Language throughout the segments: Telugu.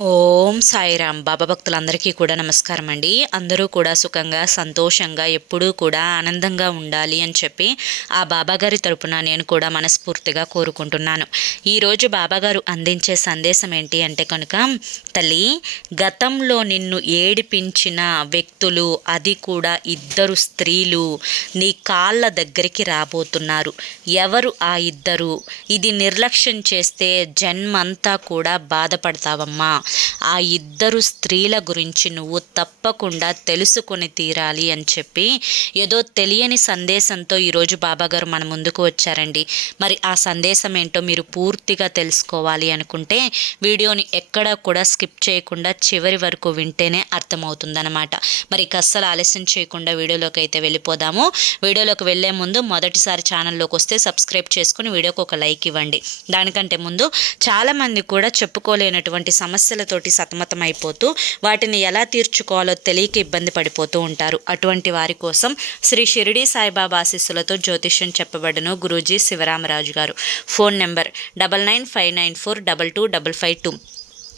Oh. ఓం సాయిరామ్. బాబా భక్తులందరికీ కూడా నమస్కారం అండి. అందరూ కూడా సుఖంగా సంతోషంగా ఎప్పుడూ కూడా ఆనందంగా ఉండాలి అని చెప్పి ఆ బాబాగారి తరపున నేను కూడా మనస్ఫూర్తిగా కోరుకుంటున్నాను. ఈరోజు బాబాగారు అందించే సందేశం ఏంటి అంటే కనుక తల్లి గతంలో నిన్ను ఏడిపించిన వ్యక్తులు అది కూడా ఇద్దరు స్త్రీలు నీ కాళ్ళ దగ్గరికి రాబోతున్నారు. ఎవరు ఆ ఇద్దరు? ఇది నిర్లక్ష్యం చేస్తే జన్మంతా కూడా బాధపడతావమ్మా. ఆ ఆ ఇద్దరు స్త్రీల గురించి నువ్వు తప్పకుండా తెలుసుకొని తీరాలి అని చెప్పి ఏదో తెలియని సందేశంతో ఈరోజు బాబాగారు మన ముందుకు వచ్చారండి. మరి ఆ సందేశం ఏంటో మీరు పూర్తిగా తెలుసుకోవాలి అనుకుంటే వీడియోని ఎక్కడా కూడా స్కిప్ చేయకుండా చివరి వరకు వింటేనే అర్థమవుతుందన్నమాట. మరి అస్సలు ఆలస్యం చేయకుండా వీడియోలోకి అయితే వెళ్ళిపోదాము. వీడియోలోకి వెళ్ళే ముందు మొదటిసారి ఛానల్లోకి వస్తే సబ్స్క్రైబ్ చేసుకుని వీడియోకి ఒక లైక్ ఇవ్వండి. దానికంటే ముందు చాలామంది కూడా చెప్పుకోలేనటువంటి సమస్యలతోటి సతమతమైపోతూ వాటిని ఎలా తీర్చుకోవాలో తెలియక ఇబ్బంది పడిపోతూ ఉంటారు. అటువంటి వారి కోసం శ్రీ షిరిడి సాయిబాబా ఆశీస్సులతో జ్యోతిష్యం చెప్పబడను Guruji Sivaramaraju garu. Phone number double nine five nine four double two double five two.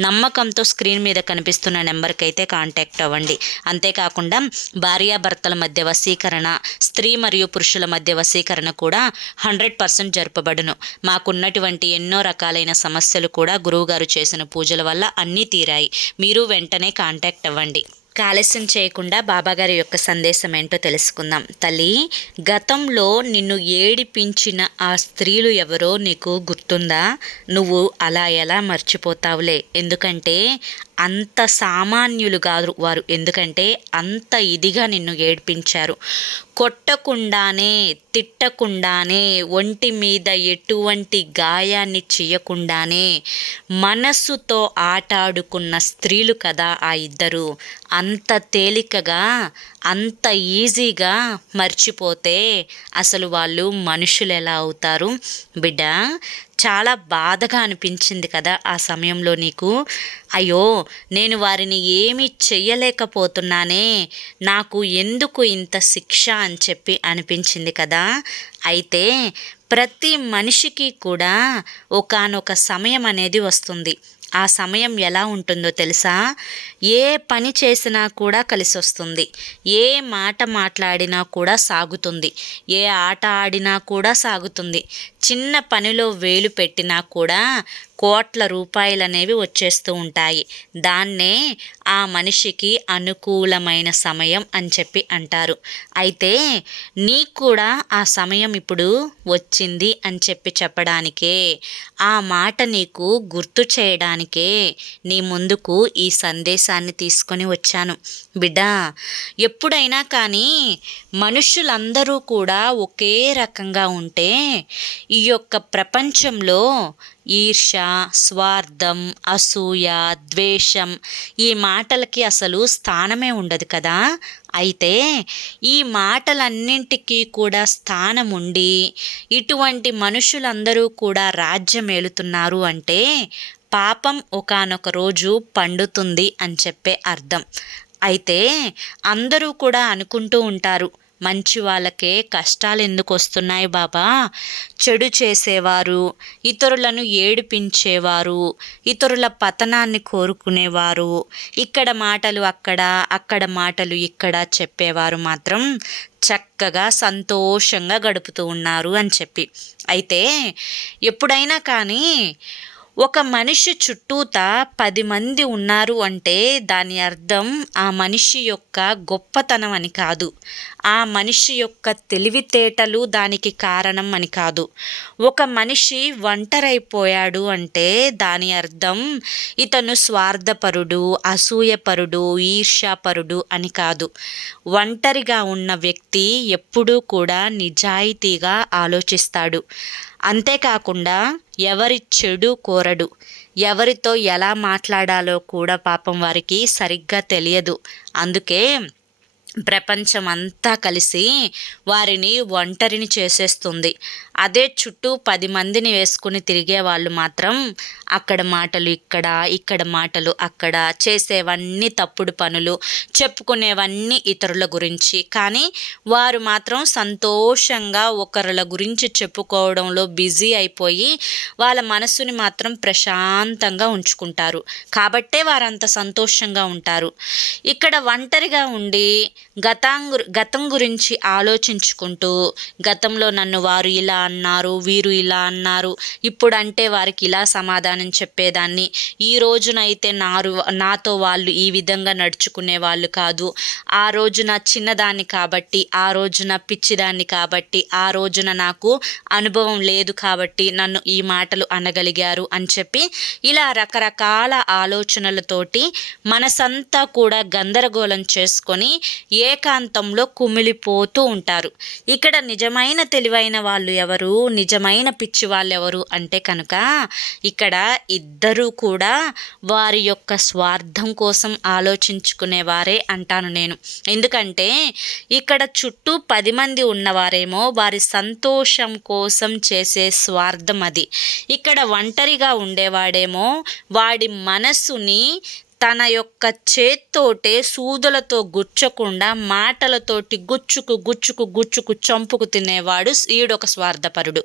నమ్మకంతో స్క్రీన్ మీద కనిపిస్తున్న నెంబర్కి అయితే కాంటాక్ట్ అవ్వండి. అంతేకాకుండా భార్యాభర్తల మధ్య వశీకరణ స్త్రీ మరియు పురుషుల మధ్య వశీకరణ కూడా హండ్రెడ్ పర్సెంట్ జరపబడును. మాకున్నటువంటి ఎన్నో రకాలైన సమస్యలు కూడా గురువుగారు చేసిన పూజల వల్ల అన్నీ తీరాయి. మీరు వెంటనే కాంటాక్ట్ అవ్వండి. ఆలస్యం చేయకుండా బాబాగారి యొక్క సందేశం ఏంటో తెలుసుకుందాం. తల్లి గతంలో నిన్ను ఏడిపించిన ఆ స్త్రీలు ఎవరో నీకు గుర్తుందా? నువ్వు అలా ఎలా మర్చిపోతావులే? ఎందుకంటే అంత సామాన్యులు కాదు వారు. ఎందుకంటే అంత ఇదిగా నిన్ను ఏడ్పించారు. కొట్టకుండానే తిట్టకుండానే ఒంటి మీద ఎటువంటి గాయాన్ని చేయకుండానే మనస్సుతో ఆటాడుకున్న స్త్రీలు కదా ఆ ఇద్దరు. అంత తేలికగా అంత ఈజీగా మర్చిపోతే అసలు వాళ్ళు మనుషులు ఎలా అవుతారు? బిడ్డ చాలా బాధగా అనిపించింది కదా ఆ సమయంలో నీకు. అయ్యో నేను వారిని ఏమి చెయ్యలేకపోతున్నానే నాకు ఎందుకు ఇంత శిక్ష అని చెప్పి అనిపించింది కదా. అయితే ప్రతి మనిషికి కూడా ఒకనొక సమయం అనేది వస్తుంది. ఆ సమయం ఎలా ఉంటుందో తెలుసా? ఏ పని చేసినా కూడా కలిసి వస్తుంది ఏ మాట మాట్లాడినా కూడా సాగుతుంది. ఏ ఆట ఆడినా కూడా సాగుతుంది. చిన్న పనిలో వేలు పెట్టినా కూడా కోట్ల రూపాయలు అనేవి వచ్చేస్తూ ఉంటాయి. దాన్నే ఆ మనిషికి అనుకూలమైన సమయం అని చెప్పి అంటారు. అయితే నీకు కూడా ఆ సమయం ఇప్పుడు వచ్చింది అని చెప్పి చెప్పడానికే ఆ మాట నీకు గుర్తు చేయడానికే నీ ముందుకు ఈ సందేశాన్ని తీసుకొని వచ్చాను. బిడ్డ ఎప్పుడైనా కానీ మనుషులందరూ కూడా ఒకే రకంగా ఉంటే ఈ యొక్క ప్రపంచంలో ఈర్ష స్వార్థం అసూయ ద్వేషం ఈ మాటలకి అసలు స్థానమే ఉండదు కదా. అయితే ఈ మాటలన్నింటికీ కూడా స్థానం ఉండి ఇటువంటి మనుషులందరూ కూడా రాజ్యం ఏలుతున్నారు అంటే పాపం ఒకనొక రోజు పండుతుంది అని చెప్పే అర్థం. అయితే అందరూ కూడా అనుకుంటూ ఉంటారు మంచి వాళ్ళకే కష్టాలు ఎందుకు వస్తున్నాయి బాబా? చెడు చేసేవారు ఇతరులను ఏడిపించేవారు ఇతరుల పతనాన్ని కోరుకునేవారు. ఇక్కడ మాటలు అక్కడ అక్కడ మాటలు ఇక్కడ చెప్పేవారు మాత్రం చక్కగా సంతోషంగా గడుపుతూ ఉన్నారు అని చెప్పి. అయితే ఎప్పుడైనా కానీ ఒక మనిషి చుట్టూత పది మంది ఉన్నారు అంటే దాని అర్థం ఆ మనిషి యొక్క గొప్పతనం అని కాదు. ఆ మనిషి యొక్క తెలివితేటలు దానికి కారణం అని కాదు. ఒక మనిషి ఒంటరైపోయాడు అంటే దాని అర్థం ఇతను స్వార్థపరుడు అసూయపరుడు ఈర్ష్యాపరుడు అని కాదు. ఒంటరిగా ఉన్న వ్యక్తి ఎప్పుడూ కూడా నిజాయితీగా ఆలోచిస్తాడు. అంతేకాకుండా ఎవరి చెడు కోరడు. ఎవరితో ఎలా మాట్లాడాలో కూడా పాపం వారికి సరిగ్గా తెలియదు. అందుకే ప్రపంచం అంతా కలిసి వారిని ఒంటరిని చేసేస్తుంది. అదే చుట్టూ పది మందిని వేసుకుని తిరిగే వాళ్ళు మాత్రం అక్కడ మాటలు ఇక్కడ ఇక్కడ మాటలు అక్కడ చేసేవన్నీ తప్పుడు పనులు చెప్పుకునేవన్నీ ఇతరుల గురించి. కానీ వారు మాత్రం సంతోషంగా ఒకరుల గురించి చెప్పుకోవడంలో బిజీ అయిపోయి వాళ్ళ మనసుని మాత్రం ప్రశాంతంగా ఉంచుకుంటారు. కాబట్టే వారంత సంతోషంగా ఉంటారు. ఇక్కడ ఒంటరిగా ఉండి గతాంగు గతం గురించి ఆలోచించుకుంటూ గతంలో నన్ను వారు ఇలా అన్నారు వీరు ఇలా అన్నారు ఇప్పుడంటే వారికి ఇలా సమాధానం చెప్పేదాన్ని. ఈ రోజునైతే నారు నాతో వాళ్ళు ఈ విధంగా నడుచుకునే వాళ్ళు కాదు. ఆ రోజున చిన్నదాన్ని కాబట్టి ఆ రోజున పిచ్చిదాన్ని కాబట్టి ఆ రోజున నాకు అనుభవం లేదు కాబట్టి నన్ను ఈ మాటలు అనగలిగారు అని చెప్పి ఇలా రకరకాల ఆలోచనలతోటి మనసంతా కూడా గందరగోళం చేసుకొని ఏకాంతంలో కుమిలిపోతూ ఉంటారు. ఇక్కడ నిజమైన తెలివైన వాళ్ళు ఎవరు? నిజమైన పిచ్చి వాళ్ళు ఎవరు అంటే కనుక ఇక్కడ ఇద్దరూ కూడా వారి యొక్క స్వార్థం కోసం ఆలోచించుకునేవారే అంటాను నేను. ఎందుకంటే ఇక్కడ చుట్టూ పది మంది ఉన్నవారేమో వారి సంతోషం కోసం చేసే స్వార్థం అది. ఇక్కడ ఒంటరిగా ఉండేవాడేమో వాడి మనస్సుని తన యొక్క చేత్తోటే సూదులతో గుచ్చకుండా మాటలతోటి గుచ్చుకు గుచ్చుకు గుచ్చుకు చంపుకు తినేవాడు ఈడొక స్వార్థపరుడు.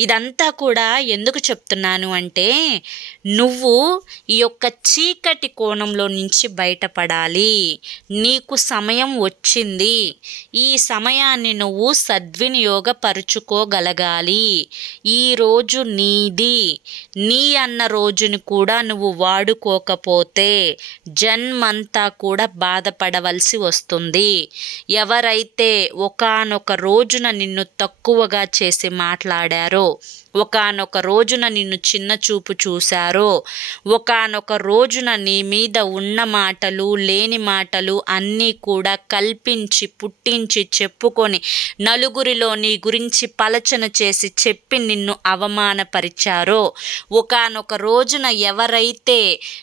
ఇదంతా కూడా ఎందుకు చెప్తున్నాను అంటే నువ్వు ఈ యొక్క చీకటి కోణంలో నుంచి బయటపడాలి. నీకు సమయం వచ్చింది. ఈ సమయాన్ని నువ్వు సద్వినియోగపరుచుకోగలగాలి. ఈరోజు నీది. నీ అన్న రోజుని కూడా నువ్వు వాడుకోకపోతే జన్మంతా కూడా బాధపడవలసి వస్తుంది. ఎవరైతే ఒకనొక రోజున నిన్ను తక్కువగా చేసి మాట్లాడారో ఒకనొక రోజున నిన్ను చిన్న చూపు చూశారో ఒకనొక రోజున నీ మీద ఉన్న మాటలు లేని మాటలు అన్నీ కూడా కల్పించి పుట్టించి చెప్పుకొని నలుగురిలో నీ గురించి పలచన చేసి చెప్పి నిన్ను అవమానపరిచారో ఒకనొక రోజున ఎవరైతే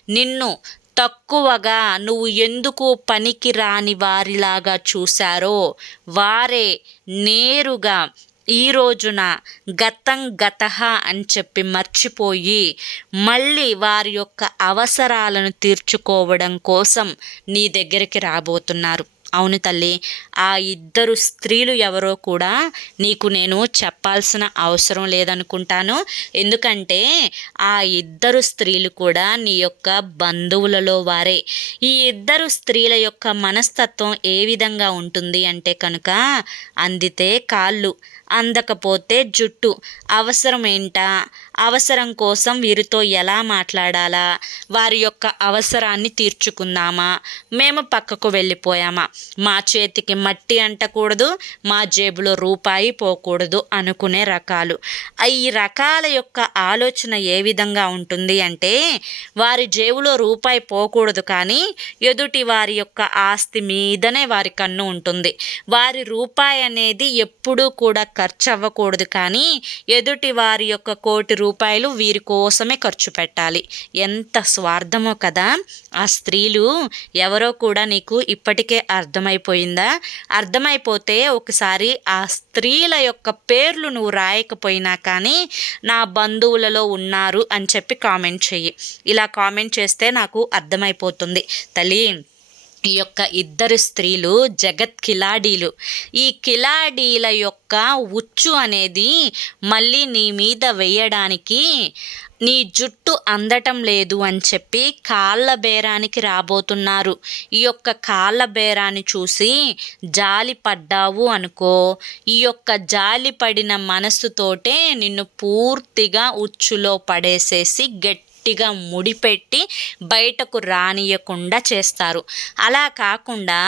నిన్ను తక్కువగా నువ్వు ఎందుకు పనికి రాని వారిలాగా చూశారో వారే నేరుగా ఈ రోజున గతం గత అని చెప్పి మర్చిపోయి మళ్ళీ వారి యొక్క అవసరాలను తీర్చుకోవడం కోసం నీ దగ్గరికి రాబోతున్నారు. అవును తల్లి. ఆ ఇద్దరు స్త్రీలు ఎవరో కూడా నీకు నేను చెప్పాల్సిన అవసరం లేదనుకుంటాను. ఎందుకంటే ఆ ఇద్దరు స్త్రీలు కూడా నీ యొక్క బంధువులలో వారే. ఈ ఇద్దరు స్త్రీల యొక్క మనస్తత్వం ఏ విధంగా ఉంటుంది అంటే కనుక అందితే కాళ్ళు. అందకపోతే జుట్టు. అవసరం ఏంటా అవసరం కోసం వీరితో ఎలా మాట్లాడాలా? వారి యొక్క అవసరాన్ని తీర్చుకుందామా? మేము పక్కకు వెళ్ళిపోయామా? మా చేతికి మట్టి అంటకూడదు మా జేబులో రూపాయి పోకూడదు అనుకునే రకాలు. ఈ రకాల యొక్క ఆలోచన ఏ విధంగా ఉంటుంది అంటే వారి జేబులో రూపాయి పోకూడదు కానీ ఎదుటి వారి యొక్క ఆస్తి మీదనే వారి కన్ను ఉంటుంది. వారి రూపాయి అనేది ఎప్పుడూ కూడా ఖర్చు అవ్వకూడదు కానీ ఎదుటి వారి యొక్క కోటి రూపాయలు వీరి కోసమే ఖర్చు పెట్టాలి. ఎంత స్వార్థమో కదా. ఆ స్త్రీలు ఎవరో కూడా నీకు ఇప్పటికే అర్థమైపోయిందా? అర్థమైపోతే ఒకసారి ఆ స్త్రీల యొక్క పేర్లు నువ్వు రాయకపోయినా కానీ నా బంధువులలో ఉన్నారు అని చెప్పి కామెంట్ చెయ్యి. ఇలా కామెంట్ చేస్తే నాకు అర్థమైపోతుంది. తల్లి ఈ యొక్క ఇద్దరు స్త్రీలు జగత్ కిలాడీలు. ఈ కిలాడీల యొక్క ఉచ్చు అనేది మళ్ళీ నీ మీద వేయడానికి నీ జుట్టు అందటం లేదు అని చెప్పి కాళ్ళ బేరానికి రాబోతున్నారు. ఈ యొక్క కాళ్ళ బేరాన్ని చూసి జాలి పడ్డావు అనుకో. ఈ యొక్క జాలి పడిన మనస్సుతోటే నిన్ను పూర్తిగా ఉచ్చులో పడేసేసి గట్టి గట్టిగా ముడిపెట్టి బయటకు రానియకుండా చేస్తారు. అలా కాకుండా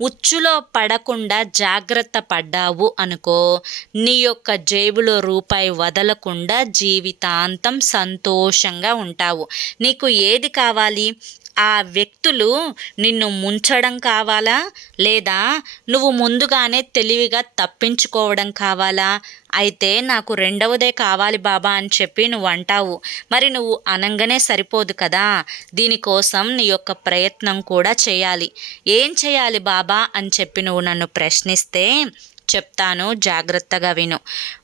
ఉచ్చులో పడకుండా జాగ్రత్త పడ్డావు అనుకో నీ యొక్క జేబులో రూపాయి వదలకుండా జీవితాంతం సంతోషంగా ఉంటావు. నీకు ఏది కావాలి? ఆ వ్యక్తులు నిన్ను ముంచడం కావాలా? లేదా నువ్వు ముందుగానే తెలివిగా తప్పించుకోవడం కావాలా? అయితే నాకు రెండవదే కావాలి బాబా అని చెప్పి నువ్వు అంటావు. మరి నువ్వు అనంగానే సరిపోదు కదా? దీనికోసం నీ యొక్క ప్రయత్నం కూడా చేయాలి. ఏం చేయాలి బాబా అని చెప్పి నువ్వు నన్ను ప్రశ్నిస్తే చెప్తాను జాగ్రత్తగా విను.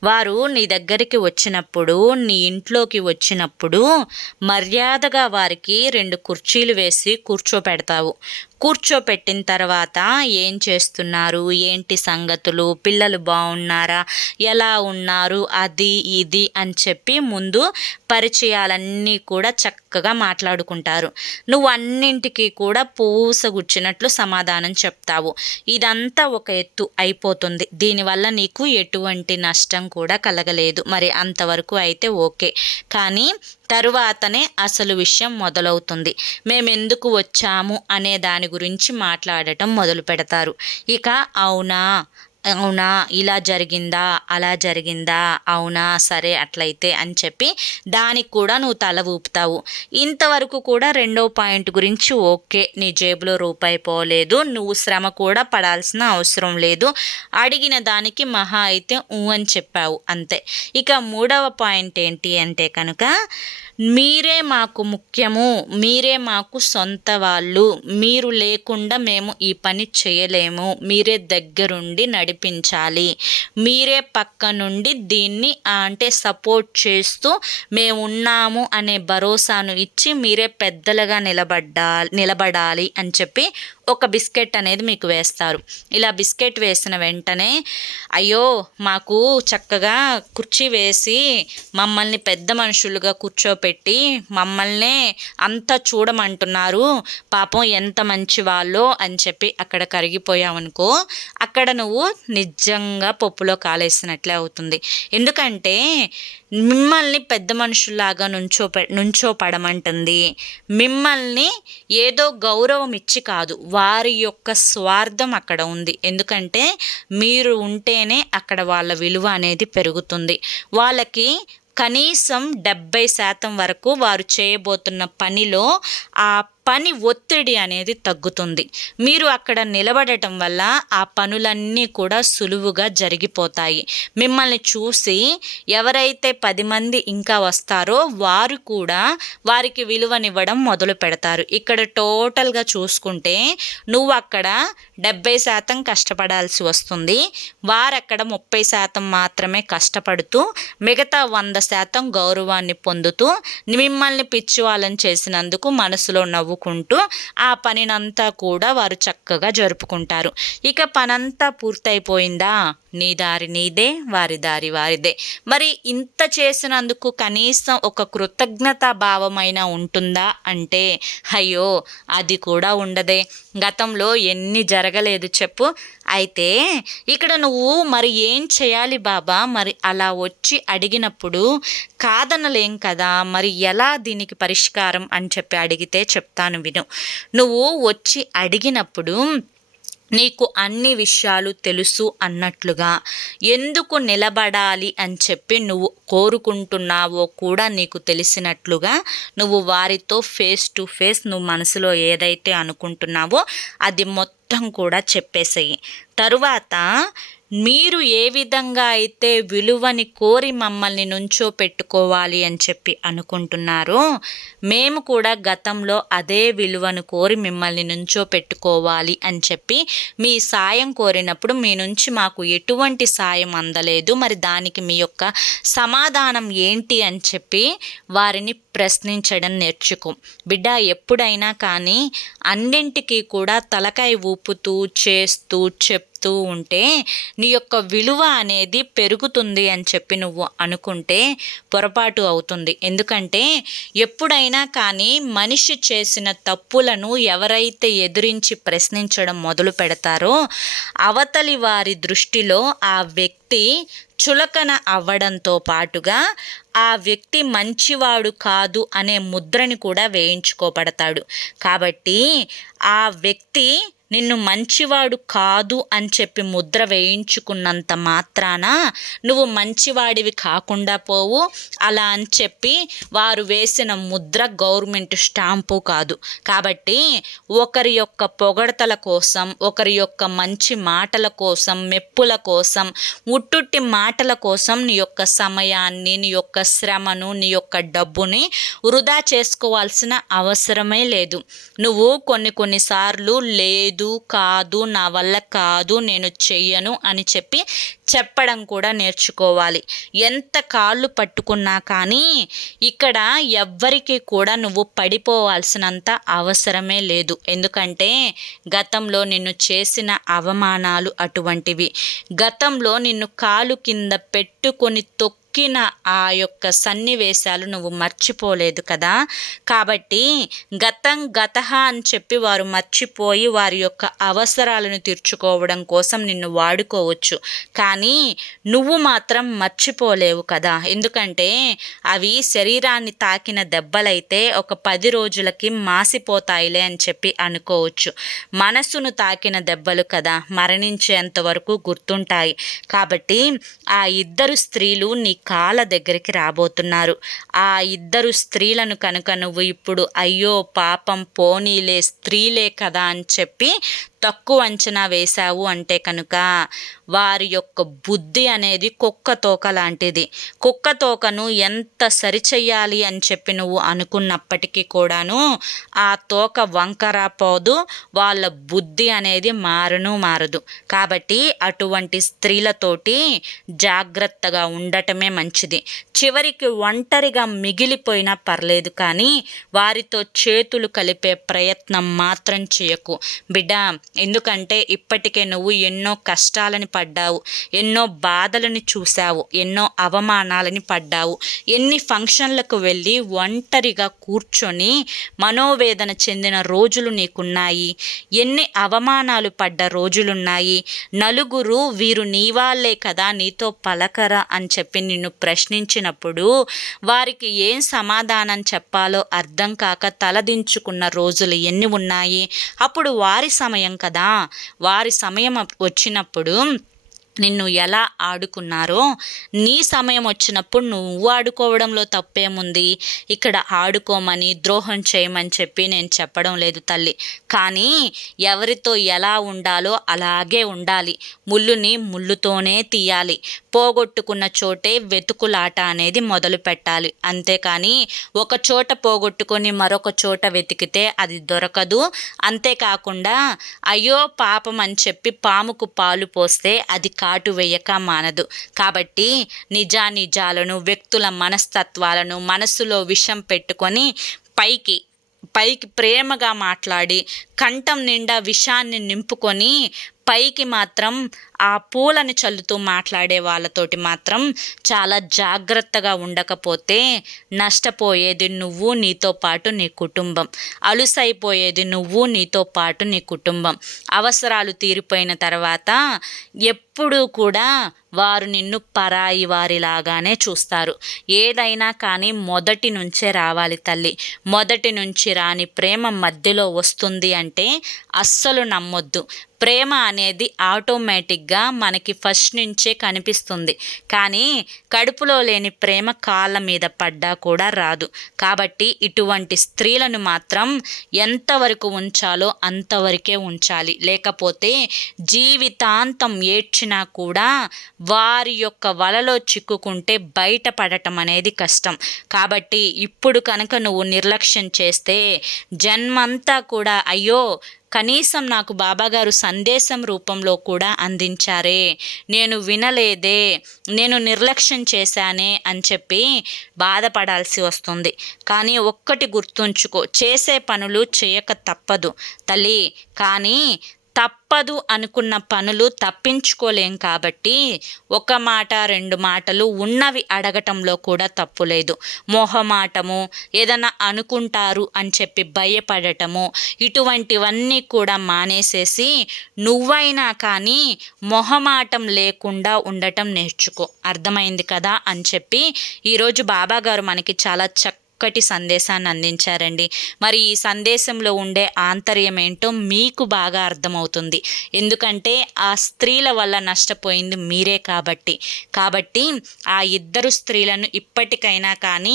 వారు నీ దగ్గరికి వచ్చినప్పుడు నీ ఇంట్లోకి వచ్చినప్పుడు మర్యాదగా వారికి రెండు కుర్చీలు వేసి కూర్చోపెడతావు. కూర్చోపెట్టిన తర్వాత ఏం చేస్తున్నారు? ఏంటి సంగతులు? పిల్లలు బాగున్నారా ఎలా ఉన్నారు? అది ఇది అని చెప్పి ముందు పరిచయాలన్నీ కూడా చక్కగా మాట్లాడుకుంటారు. నువ్వు అన్నింటికి కూడా పూసగుచ్చినట్లు సమాధానం చెప్తావు. ఇదంతా ఒక ఎత్తు అయిపోతుంది. దీనివల్ల నీకు ఎటువంటి నష్టం కూడా కలగలేదు. మరి అంతవరకు అయితే ఓకే. కానీ తరువాతనే అసలు విషయం మొదలవుతుంది. మేమెందుకు వచ్చాము అనే దాని గురించి మాట్లాడటం మొదలు పెడతారు ఇక అవునా? అవునా ఇలా జరిగిందా అలా జరిగిందా అవునా సరే అట్లయితే అని చెప్పి దానికి కూడా నువ్వు తల ఊపుతావు. ఇంతవరకు కూడా రెండో పాయింట్ గురించి ఓకే నీ జేబులో రూపాయి పోలేదు నువ్వు శ్రమ కూడా పడాల్సిన అవసరం లేదు అడిగిన దానికి మహా అయితే ఊ అని చెప్పావు అంతే. ఇక మూడవ పాయింట్ ఏంటి అంటే కనుక మీరే మాకు ముఖ్యము మీరే మాకు సొంత వాళ్ళు. మీరు లేకుండా మేము ఈ పని చేయలేము. మీరే దగ్గరుండి నడిపించాలి. మీరే పక్క నుండి దీన్ని అంటే సపోర్ట్ చేస్తూ మేము ఉన్నాము అనే భరోసాను ఇచ్చి మీరే పెద్దలుగా నిలబడ్డా నిలబడాలి అని చెప్పి ఒక బిస్కెట్ అనేది మీకు వేస్తారు. ఇలా బిస్కెట్ వేసిన వెంటనే అయ్యో మాకు చక్కగా కుర్చీ వేసి మమ్మల్ని పెద్ద మనుషులుగా కూర్చోపెట్టి మమ్మల్నే అంతా చూడమంటున్నారు. పాపం ఎంత మంచి వాళ్ళో అని చెప్పి అక్కడ కరిగిపోయావనుకో అక్కడ నువ్వు నిజంగా పప్పులో కాలేసినట్లే అవుతుంది. ఎందుకంటే మిమ్మల్ని పెద్ద మనుషుల్లాగా నుంచో నుంచో పడమంటుంది. మిమ్మల్ని ఏదో గౌరవం ఇచ్చి కాదు వారి యొక్క స్వార్థం అక్కడ ఉంది. ఎందుకంటే మీరు ఉంటేనే అక్కడ వాళ్ళ విలువ అనేది పెరుగుతుంది. వాళ్ళకి కనీసం డెబ్బై శాతం వరకు వారు చేయబోతున్న పనిలో ఆ పని ఒత్తిడి అనేది తగ్గుతుంది. మీరు అక్కడ నిలబడటం వల్ల ఆ పనులన్నీ కూడా సులువుగా జరిగిపోతాయి. మిమ్మల్ని చూసి ఎవరైతే పది మంది ఇంకా వస్తారో వారు కూడా వారికి విలువనివ్వడం మొదలు పెడతారు. ఇక్కడ టోటల్గా చూసుకుంటే నువ్వు అక్కడ డెబ్బై శాతం కష్టపడాల్సి వస్తుంది. వారక్కడ ముప్పై శాతం మాత్రమే కష్టపడుతూ మిగతా వంద శాతం గౌరవాన్ని పొందుతూ మిమ్మల్ని పిచ్చివాళ్ళని చేసినందుకు మనసులో నవ్వు నవ్వుకుంటూ ఆ పనినంతా కూడా వారు చక్కగా జరుపుకుంటారు. ఇక పనంతా పూర్తయిపోయిందా? నీ దారి నీదే వారి దారి వారిదే. మరి ఇంత చేసినందుకు కనీసం ఒక కృతజ్ఞతా భావమైన ఉంటుందా? అంటే అయ్యో అది కూడా ఉండదే. గతంలో ఎన్ని జరగలేదు చెప్పు. అయితే ఇక్కడ నువ్వు మరి ఏం చేయాలి బాబా? మరి అలా వచ్చి అడిగినప్పుడు కాదనలేం కదా? మరి ఎలా దీనికి పరిష్కారం అని చెప్పి అడిగితే చెప్తాను విను. నువ్వు వచ్చి అడిగినప్పుడు నీకు అన్ని విషయాలు తెలుసు అన్నట్లుగా. ఎందుకు నిలబడాలి అని చెప్పి నువ్వు కోరుకుంటున్నావో కూడా నీకు తెలిసినట్లుగా నువ్వు వారితో ఫేస్ టు ఫేస్ నువ్వు మనసులో ఏదైతే అనుకుంటున్నావో అది మొత్తం కూడా చెప్పేసేయి. తరువాత మీరు ఏ విధంగా అయితే విలువని కోరి మమ్మల్ని నుంచో పెట్టుకోవాలి అని చెప్పి అనుకుంటున్నారో మేము కూడా గతంలో అదే విలువను కోరి మిమ్మల్ని నుంచో పెట్టుకోవాలి అని చెప్పి మీ సాయం కోరినప్పుడు మీ నుంచి మాకు ఎటువంటి సాయం అందలేదు. మరి దానికి మీ యొక్క సమాధానం ఏంటి అని చెప్పి వారిని ప్రశ్నించడం నేర్చుకో. బిడ్డ ఎప్పుడైనా కానీ అన్నింటికీ కూడా తలకాయ ఊపుతూ చేస్తూ చెప్పు చేస్తూ ఉంటే నీ యొక్క విలువ అనేది పెరుగుతుంది అని చెప్పి నువ్వు అనుకుంటే పొరపాటు అవుతుంది. ఎందుకంటే ఎప్పుడైనా కానీ మనిషి చేసిన తప్పులను ఎవరైతే ఎదిరించి ప్రశ్నించడం మొదలు పెడతారో అవతలి వారి దృష్టిలో ఆ వ్యక్తి చులకన అవ్వడంతో పాటుగా ఆ వ్యక్తి మంచివాడు కాదు అనే ముద్రని కూడా వేయించుకోబడతాడు. కాబట్టి ఆ వ్యక్తి నిన్ను మంచివాడు కాదు అని చెప్పి ముద్ర వేయించుకున్నంత మాత్రాన నువ్వు మంచివాడివి కాకుండా పోవు. అలా అని చెప్పి వారు వేసిన ముద్ర గవర్నమెంట్ స్టాంపు కాదు. కాబట్టి ఒకరి యొక్క పొగడతల కోసం ఒకరి యొక్క మంచి మాటల కోసం మెప్పుల కోసం ఉట్టుట్టి మాటల కోసం నీ యొక్క సమయాన్ని నీ యొక్క శ్రమను నీ యొక్క డబ్బుని వృధా చేసుకోవాల్సిన అవసరమే లేదు. నువ్వు కొన్ని కొన్నిసార్లు లేదు కాదు నా వల్ల కాదు నేను చెయ్యను అని చెప్పి చెప్పడం కూడా నేర్చుకోవాలి. ఎంత కాళ్ళు పట్టుకున్నా కానీ ఇక్కడ ఎవ్వరికి కూడా నువ్వు పడిపోవాల్సినంత అవసరమే లేదు. ఎందుకంటే గతంలో నిన్ను చేసిన అవమానాలు అటువంటివి. గతంలో నిన్ను కాలు కింద పెట్టుకొని తొక్కు నొక్కిన ఆ యొక్క సన్నివేశాలు నువ్వు మర్చిపోలేదు కదా? కాబట్టి గతం గత అని చెప్పి వారు మర్చిపోయి వారి యొక్క అవసరాలను తీర్చుకోవడం కోసం నిన్ను వాడుకోవచ్చు. కానీ నువ్వు మాత్రం మర్చిపోలేవు కదా? ఎందుకంటే అవి శరీరాన్ని తాకిన దెబ్బలైతే ఒక పది రోజులకి మాసిపోతాయిలే అని చెప్పి అనుకోవచ్చు. మనసును తాకిన దెబ్బలు కదా మరణించేంత వరకు గుర్తుంటాయి. కాబట్టి ఆ ఇద్దరు స్త్రీలు నీ కాళ్ళ దగ్గరికి రాబోతున్నారు. ఆ ఇద్దరు స్త్రీలను కనుక నువ్వు ఇప్పుడు అయ్యో పాపం పోనీలే స్త్రీలే కదా అని చెప్పి తక్కువ అంచనా వేశావు అంటే కనుక వారి యొక్క బుద్ధి అనేది కుక్క తోక లాంటిది. కుక్క తోకను ఎంత సరిచెయ్యాలి అని చెప్పి నువ్వు అనుకున్నప్పటికీ కూడాను ఆ తోక వంకరా పోదు వాళ్ళ బుద్ధి అనేది మారును మారదు. కాబట్టి అటువంటి స్త్రీలతోటి జాగ్రత్తగా ఉండటమే మంచిది. చివరికి ఒంటరిగా మిగిలిపోయినా పర్లేదు కానీ వారితో చేతులు కలిపే ప్రయత్నం మాత్రం చేయకు. బిడ్డ ఎందుకంటే ఇప్పటికే నువ్వు ఎన్నో కష్టాలని పడ్డావు ఎన్నో బాధలని చూశావు ఎన్నో అవమానాలని పడ్డావు. ఎన్ని ఫంక్షన్లకు వెళ్ళి ఒంటరిగా కూర్చొని మనోవేదన చెందిన రోజులు నీకున్నాయి. ఎన్ని అవమానాలు పడ్డ రోజులున్నాయి. నలుగురు వీరు నీ వాళ్ళే కదా నీతో పలకరా అని చెప్పి నిన్ను ప్రశ్నించినప్పుడు వారికి ఏం సమాధానం చెప్పాలో అర్థం కాక తలదించుకున్న రోజులు ఎన్ని ఉన్నాయి? అప్పుడు వారి సమయం కదా? వారి సమయం వచ్చినప్పుడు నిన్ను ఎలా ఆడుకున్నారో నీ సమయం వచ్చినప్పుడు నువ్వు ఆడుకోవడంలో తప్పేముంది? ఇక్కడ ఆడుకోమని ద్రోహం చేయమని చెప్పి నేను చెప్పడం లేదు తల్లి. కానీ ఎవరితో ఎలా ఉండాలో అలాగే ఉండాలి. ముళ్ళుని ముళ్ళుతోనే తీయాలి. పోగొట్టుకున్న చోటే వెతుకులాట అనేది మొదలు పెట్టాలి. అంతేకాని ఒక చోట పోగొట్టుకొని మరొక చోట వెతికితే అది దొరకదు. అంతేకాకుండా అయ్యో పాపం అని చెప్పి పాముకు పాలు పోస్తే అది కాటు వేయక మానదు. కాబట్టి నిజానిజాలను వ్యక్తుల మనస్తత్వాలను మనసులో విషం పెట్టుకొని పైకి పైకి ప్రేమగా మాట్లాడి కంఠం నిండా విషాన్ని నింపుకొని పైకి మాత్రం ఆ పూలని చల్లుతూ మాట్లాడే వాళ్ళతోటి మాత్రం చాలా జాగ్రత్తగా ఉండకపోతే నష్టపోయేది నువ్వు నీతో పాటు నీ కుటుంబం. అలుసైపోయేది నువ్వు నీతో పాటు నీ కుటుంబం. అవసరాలు తీరిపోయిన తర్వాత ఎప్పుడూ కూడా వారు నిన్ను పరాయి వారిలాగానే చూస్తారు. ఏదైనా కానీ మొదటి నుంచే రావాలి తల్లి. మొదటి నుంచి రాని ప్రేమ మధ్యలో వస్తుంది అంటే అస్సలు నమ్మొద్దు. ప్రేమ అనేది ఆటోమేటిక్గా మనకి ఫస్ట్ నుంచే కనిపిస్తుంది. కానీ కడుపులో లేని ప్రేమ కాళ్ళ మీద పడ్డా కూడా రాదు. కాబట్టి ఇటువంటి స్త్రీలను మాత్రం ఎంతవరకు ఉంచాలో అంతవరకే ఉంచాలి. లేకపోతే జీవితాంతం ఏడ్చినా కూడా వారి యొక్క వలలో చిక్కుకుంటే బయటపడటం అనేది కష్టం. కాబట్టి ఇప్పుడు కనుక నువ్వు నిర్లక్ష్యం చేస్తే జన్మంతా కూడా అయ్యో కనీసం నాకు బాబాగారు సందేశం రూపంలో కూడా అందించారే. నేను వినలేదే నేను నిర్లక్ష్యం చేశానే అని చెప్పి బాధపడాల్సి వస్తుంది. కానీ ఒక్కటి గుర్తుంచుకో చేసే పనులు చేయక తప్పదు తల్లి. కానీ తప్పదు అనుకున్న పనులు తప్పించుకోలేం కాబట్టి ఒక మాట రెండు మాటలు ఉన్నవి అడగటంలో కూడా తప్పు లేదు. మొహమాటము ఏదైనా అనుకుంటారు అని చెప్పి భయపడటము ఇటువంటివన్నీ కూడా మానేసేసి నువ్వైనా కానీ మొహమాటం లేకుండా ఉండటం నేర్చుకో. అర్థమైంది కదా అని చెప్పి ఈరోజు బాబాగారు మనకి చాలా చక్క చక్కటి సందేశాన్ని అందించారండి. మరి ఈ సందేశంలో ఉండే ఆంతర్యం ఏంటో మీకు బాగా అర్థమవుతుంది. ఎందుకంటే ఆ స్త్రీల వల్ల నష్టపోయింది మీరే కాబట్టి. కాబట్టి ఆ ఇద్దరు స్త్రీలను ఇప్పటికైనా కానీ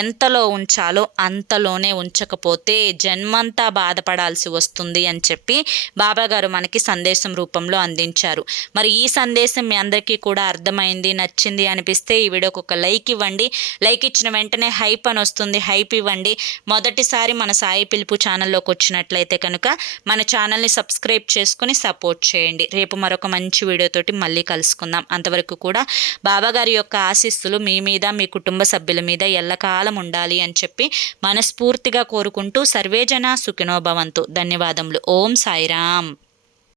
ఎంతలో ఉంచాలో అంతలోనే ఉంచకపోతే జన్మంతా బాధపడాల్సి వస్తుంది అని చెప్పి బాబాగారు మనకి సందేశం రూపంలో అందించారు. మరి ఈ సందేశం మీ అందరికీ కూడా అర్థమైంది నచ్చింది అనిపిస్తే ఈ వీడియోకి ఒక లైక్ ఇవ్వండి. లైక్ ఇచ్చిన వెంటనే హైప్ అని వస్తుంది. హైప్ ఇవ్వండి. మొదటిసారి మన సాయి పిలుపు ఛానల్లోకి వచ్చినట్లయితే కనుక మన ఛానల్ని సబ్స్క్రైబ్ చేసుకుని సపోర్ట్ చేయండి. రేపు మరొక మంచి వీడియోతోటి మళ్ళీ కలుసుకుందాం. అంతవరకు కూడా బాబాగారి యొక్క ఆశీస్సులు మీ మీద మీ కుటుంబ సభ్యుల మీద ఎల్లకాలం ఉండాలి అని చెప్పి మనస్ఫూర్తిగా కోరుకుంటూ సర్వేజన సుఖినోభవంతు ధన్యవాదములు. ఓం సాయిరామ్.